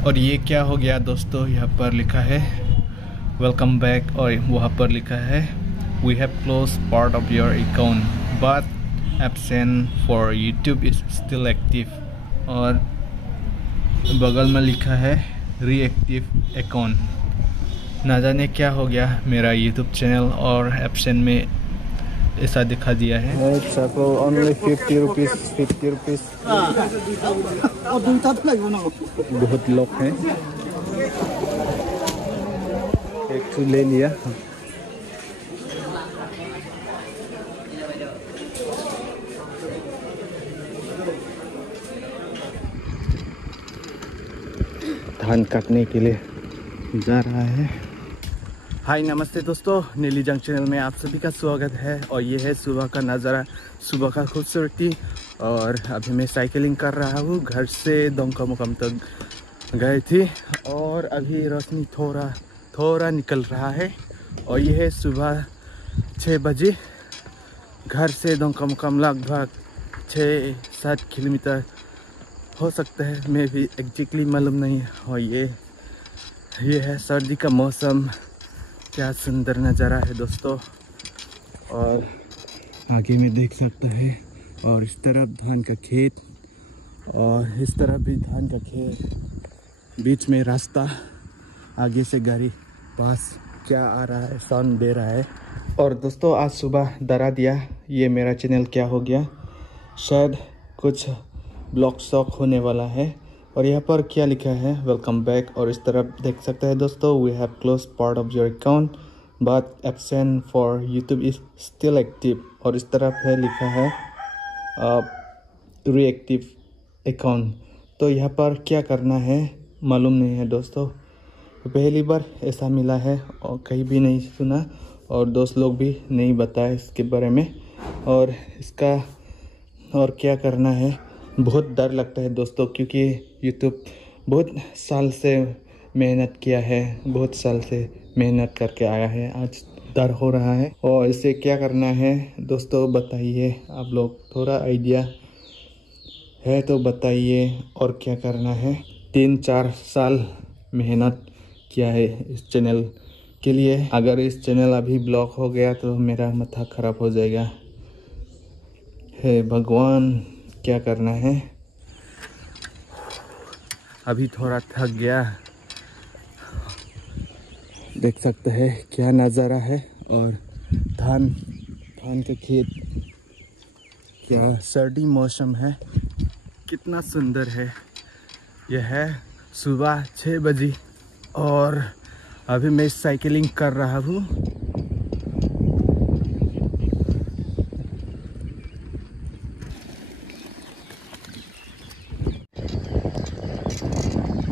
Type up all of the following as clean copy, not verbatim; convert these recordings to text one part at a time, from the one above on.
और ये क्या हो गया दोस्तों, यहाँ पर लिखा है वेलकम बैक और वहाँ पर लिखा है we have close part of your account but absent for YouTube is still active. और बगल में लिखा है रीएक्टिव अकाउंट। ना जाने क्या हो गया मेरा यूट्यूब चैनल और एब्सेंट में ऐसा दिखा दिया है। Only 50 rupees 50 rupees. बहुत लोग हैं, एक तो ले लिया। धान काटने के लिए जा रहा है। हाय नमस्ते दोस्तों, नीली जंग चैनल में आप सभी का स्वागत है। और ये है सुबह का नज़ारा, सुबह का खूबसूरती। और अभी मैं साइकिलिंग कर रहा हूँ, घर से दोंका मुकाम तक गए थे और अभी रोशनी थोड़ा निकल रहा है। और ये है सुबह 6 बजे। घर से दोंका मुकाम लगभग 6-7 किलोमीटर हो सकता है, मैं भी एग्जैक्टली मालूम नहीं। और ये है सर्दी का मौसम, क्या सुंदर नज़ारा है दोस्तों। और आगे में देख सकता है, और इस तरफ धान का खेत और इस तरफ भी धान का खेत, बीच में रास्ता, आगे से गाड़ी पास क्या आ रहा है, साउंड दे रहा है। और दोस्तों आज सुबह डरा दिया, ये मेरा चैनल क्या हो गया, शायद कुछ ब्लॉक स्टॉक होने वाला है। और यहाँ पर क्या लिखा है वेलकम बैक। और इस तरफ देख सकते हैं दोस्तों we have close part of your account but absent for YouTube is still active. और इस तरफ है लिखा है रीएक्टिव अकाउंट। तो यहाँ पर क्या करना है मालूम नहीं है दोस्तों, पहली बार ऐसा मिला है और कहीं भी नहीं सुना और दोस्त लोग भी नहीं बताए इसके बारे में। और इसका और क्या करना है, बहुत डर लगता है दोस्तों, क्योंकि यूट्यूब बहुत साल से मेहनत किया है, बहुत साल से मेहनत करके आया है, आज डर हो रहा है। और इसे क्या करना है दोस्तों बताइए, आप लोग थोड़ा आइडिया है तो बताइए। और क्या करना है, 3-4 साल मेहनत किया है इस चैनल के लिए। अगर इस चैनल अभी ब्लॉक हो गया तो मेरा माथा ख़राब हो जाएगा। हे भगवान, क्या करना है। अभी थोड़ा थक गया, देख सकते हैं क्या नज़ारा है। और धान के खेत, क्या सर्दी मौसम है, कितना सुंदर है। यह है सुबह 6 बजे और अभी मैं साइकिलिंग कर रहा हूँ।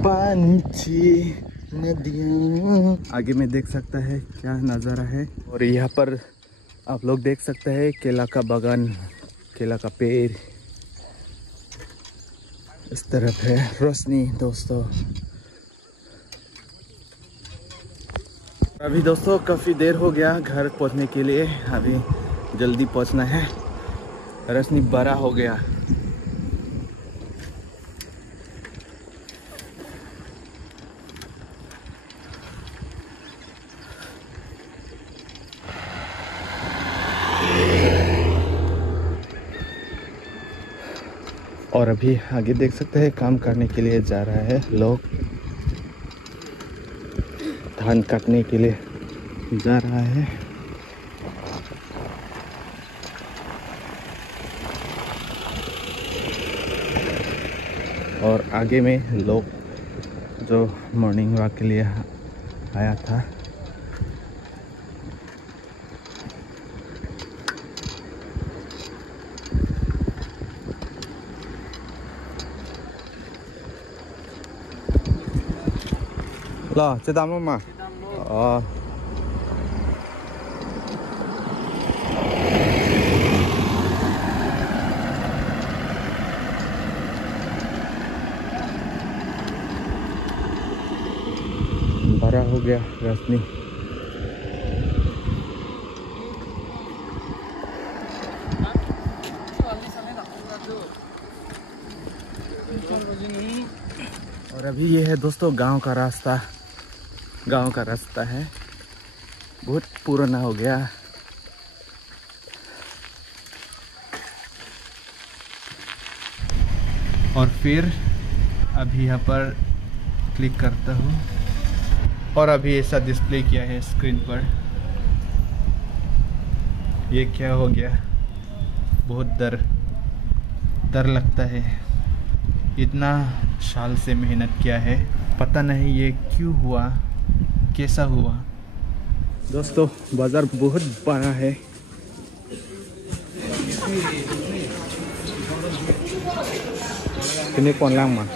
पंछी नदियाँ, आगे में देख सकता है क्या नज़ारा है। और यहाँ पर आप लोग देख सकते हैं केला का बागान, केला का पेड़, इस तरफ है रोशनी दोस्तों। अभी दोस्तों काफ़ी देर हो गया घर पहुँचने के लिए, अभी जल्दी पहुँचना है, रोशनी बड़ा हो गया। और अभी आगे देख सकते हैं काम करने के लिए जा रहा है लोग, धान काटने के लिए जा रहा है। और आगे में लोग जो मॉर्निंग वॉक के लिए आया था, ला चेदाम मा बड़ा हो गया रोशनी। और अभी ये है दोस्तों गांव का रास्ता। गांव का रास्ता है, बहुत पुराना हो गया। और फिर अभी यहाँ पर क्लिक करता हूँ और अभी ऐसा डिस्प्ले किया है स्क्रीन पर। ये क्या हो गया, बहुत डर लगता है। इतना साल से मेहनत किया है, पता नहीं ये क्यों हुआ, कैसा हुआ। दोस्तों बाजार बहुत बड़ा है। ini konlang mah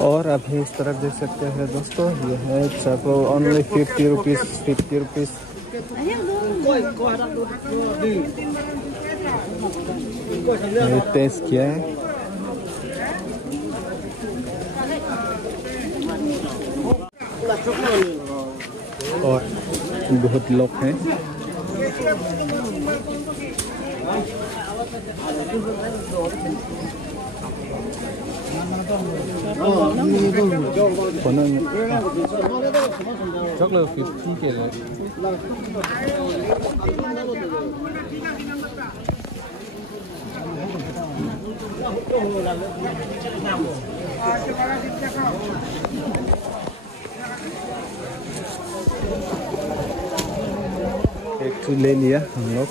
और अभी इस तरफ देख सकते हैं दोस्तों, ये है चावल ओनली 50 रुपीज़ 50 रुपीज़। टेस्ट किया है और बहुत लोग हैं। चॉकलेट 50 के लिए एक तो ले लिया हम लोग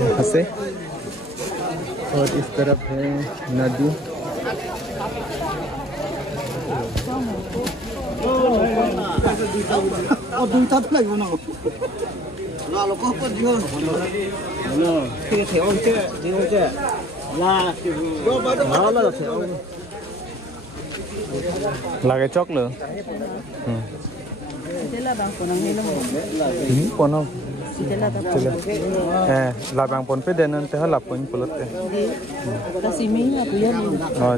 यहाँ से। और इस तरफ है नदी। lagi coklat. Ini pono. Labang pon pe denan teh lapon pulut teh. Oh,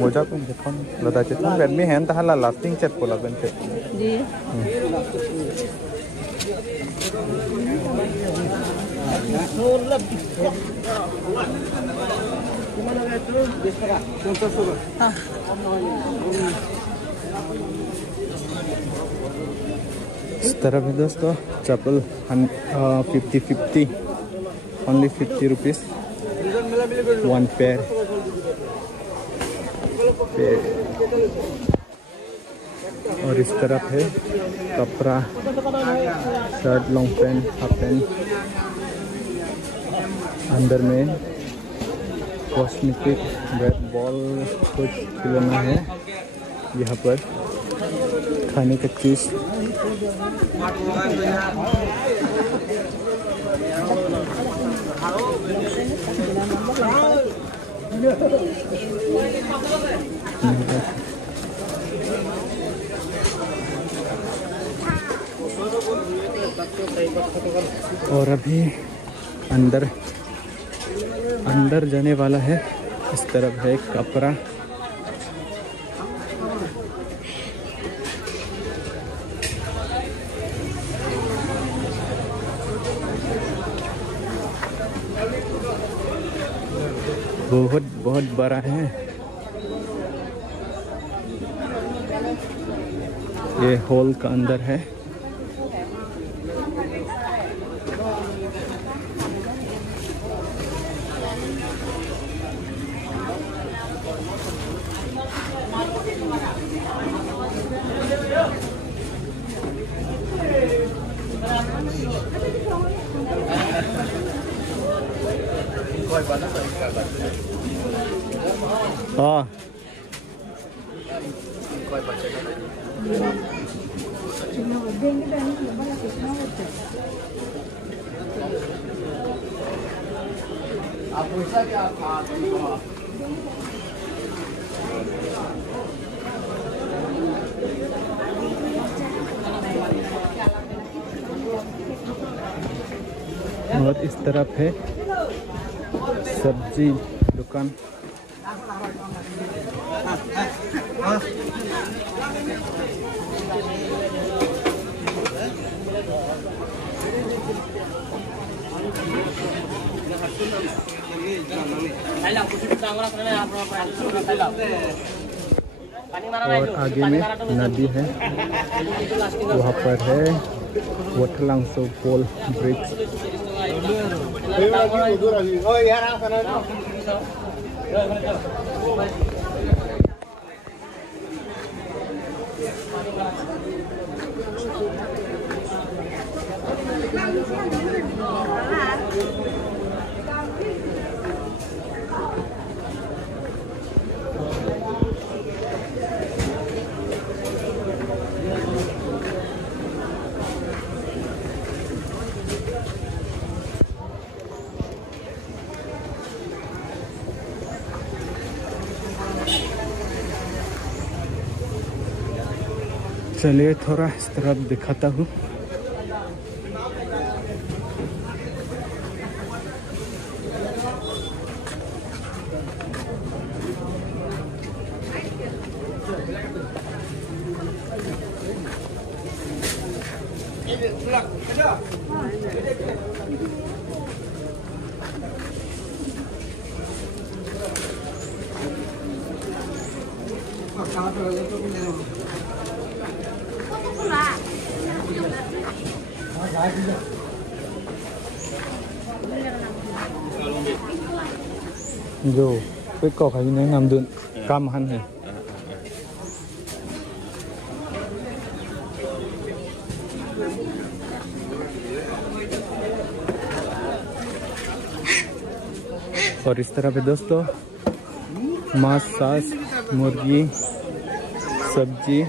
moja pun jepon. Lada jepon ben mi hen tah la lasting chat pola ben teh. इस तरफ है दोस्तों चप्पल 50-50 ओनली 50 रुपीज़ 1 पेयर। और इस तरफ है कपड़ा, shirt, long pant, half pant. अंदर में कॉस्मेटिक, बैट बॉल, कुछ खिलौना है। यहाँ पर खाने का चीज़। और अभी अंदर जाने वाला है। इस तरफ है कपड़ा। बहुत बड़ा है। ये हॉल का अंदर है। और इस तरफ है सब्जी दुकान। और आगे में नदी है, वहाँ पर है वटलांगसो पोल ब्रिज। चलिए थोड़ा इस तरफ दिखाता हूँ। जो cái cỏ cái này nằm đun cam hăn này. और इस तरह पे दोस्तों मांस, सास, मुर्गी, सब्जी।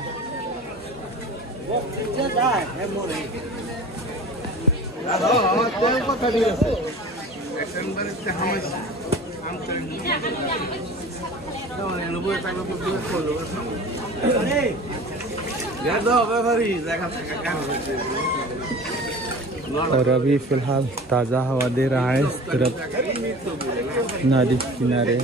और अभी फिलहाल ताज़ा हवा दे रहा है इस तरफ नदी किनारे।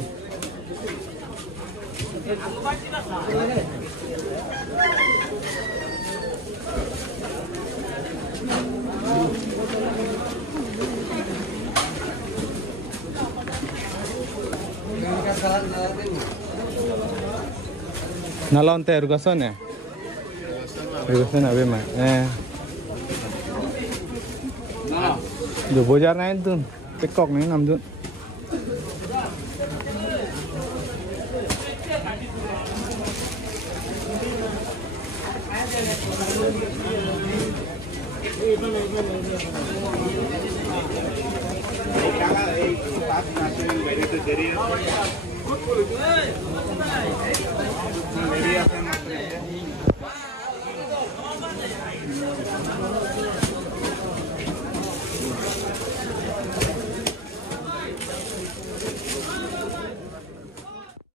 Nalon teh rugason ya? Rugason apa mah? Dù bojar này tuh, cái cọc này nằm tuh.